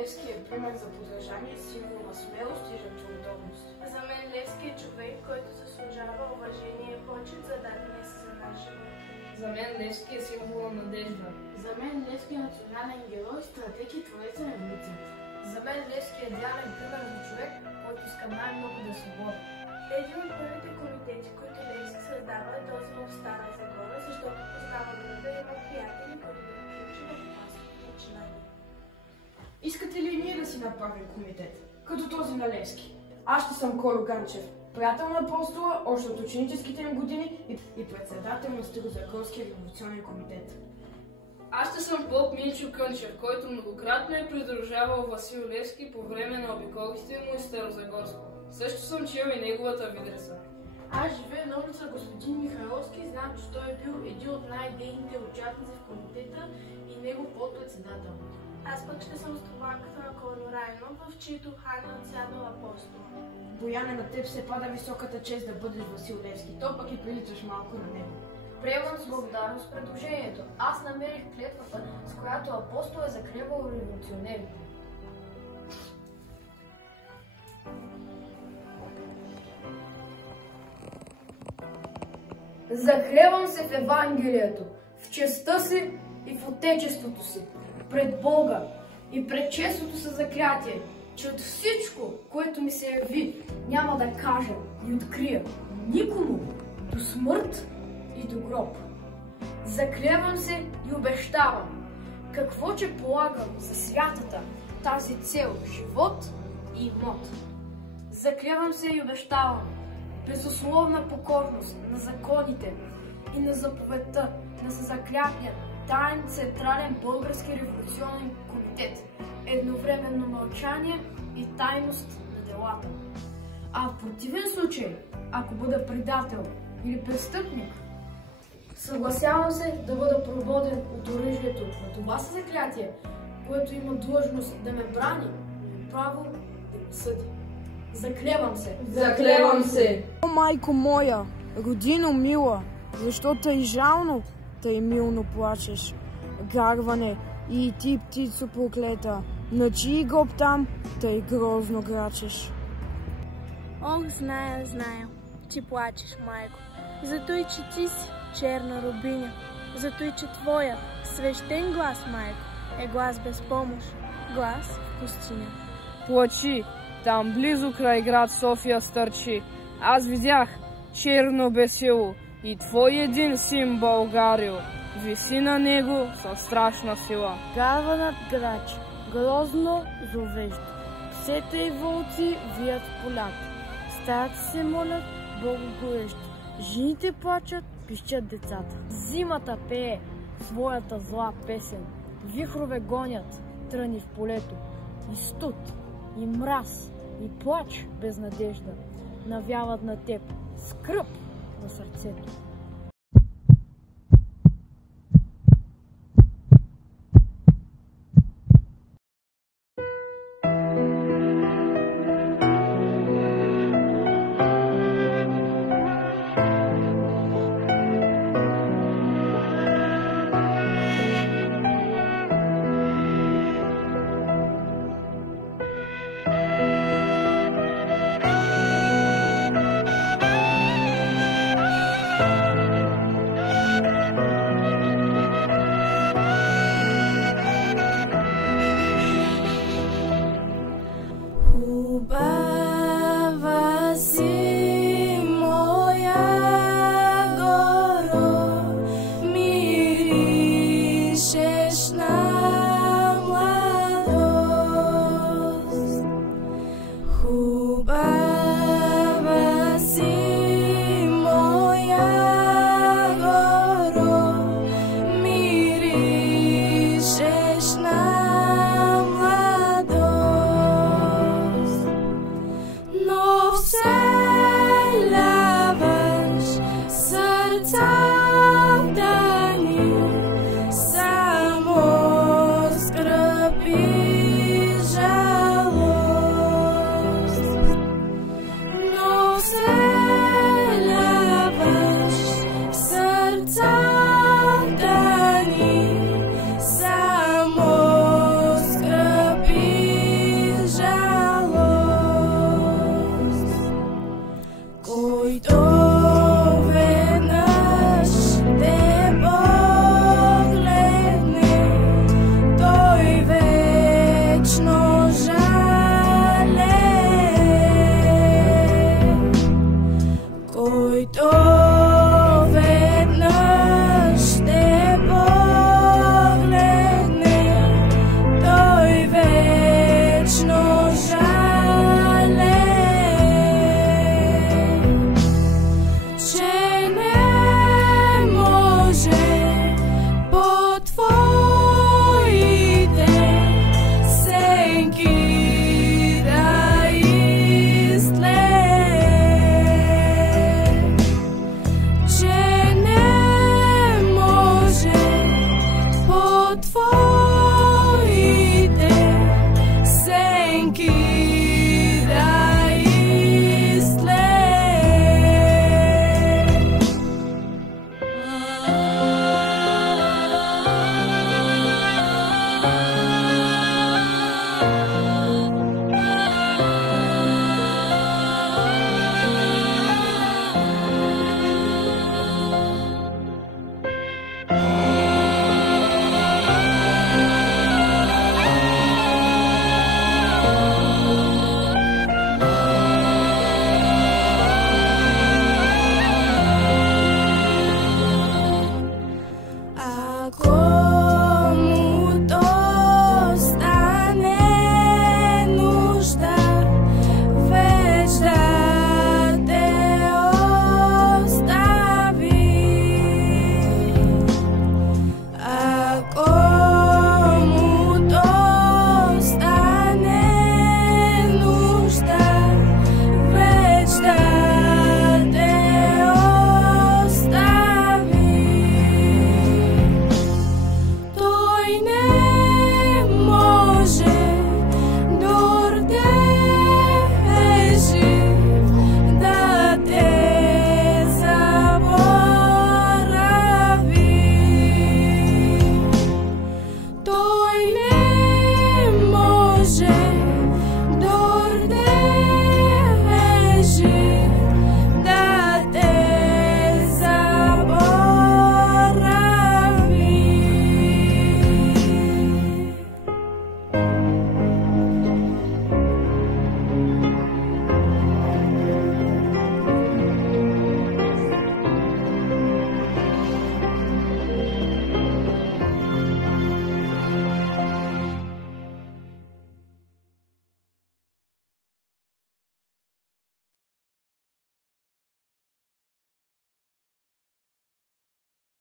Левски е пример за подражание, символ на смелост и жертводорност. За мен Левски е човек, който заслужава уважение и почет за дадения си за наш живот. За мен Левски е символ на надежда. За мен Левски е национален герой, стратег и творец на революцията. За мен Левски е идеален пример за човек, който иска най-много да е свободен. Един от първите комитети, които Левски създава, е този в Стара Загора, защото познава нужда и има приятели, които да включи в опасното начинание. Искате ли ние да си направим комитет, като този на Левски? Аз ще съм Коро Ганчев, приятел на апостола още от ученическите им години и председател на Старозагорския революционен комитет. Аз ще съм поп Минчо Кънчев, който многократно е придружавал Васил Левски по време на обиколките му из Старозагорско. Също съм чел и неговата видреса. Аз живея на улица Господин Михайловски и знам, че той е бил един от най-дейните участници в комитета и негов подпредседател. Аз пък ще съм стопанката на Коро Райнов, в чието хан е отсядал апостола. Бояне, на теб се пада високата чест да бъдеш Васил Левски, то пък и приличаш малко на него. Приемам с благодарност предложението. Аз намерих клетвата, с която апостол е закревал революционерите. Закревам се в Евангелието, в честта си и в отечеството си, пред Бога и пред честното си заклятие, че от всичко, което ми се яви, няма да кажа и открия никому до смърт и до гроб. Заклевам се и обещавам, какво че полагам за святата тази цел живот и имот. Заклевам се и обещавам безусловна покорност на законите и на заповедта на заклятния таен централен български революционен комитет, едновременно мълчание и тайност на делата. А в противен случай, ако бъда предател или престъпник, съгласявам се да бъда прободен от оръжието на това заклятие, което има длъжност да ме брани, право да ме съди. Заклевам се! Заклевам се! О, майко моя, родино мила, защо тъй жално, тъй милно плачеш? Гарване, и ти, птицо проклета, на чий гроб там тъй грозно грачеш? Ох, зная, че плачеш, майко. Зато и че ти си черна рубиня. Зато и че твоя свещен глас, майко, е глас без помощ, глас в пустиня. Плачи, там близо край град София стърчи. Аз видях черно бесило и твой един син Българио. Виси на него със страшна сила. Гарванът грач, грозно зовещо. Псета и вълци вият в полята. Старци се молят богогорещо. Жените плачат, пищят децата. Зимата пее своята зла песен. Вихрове гонят тръни в полето. И студ, и мраз, и плач без надежда навяват на теб скръб на сърцето. Само скъпи и той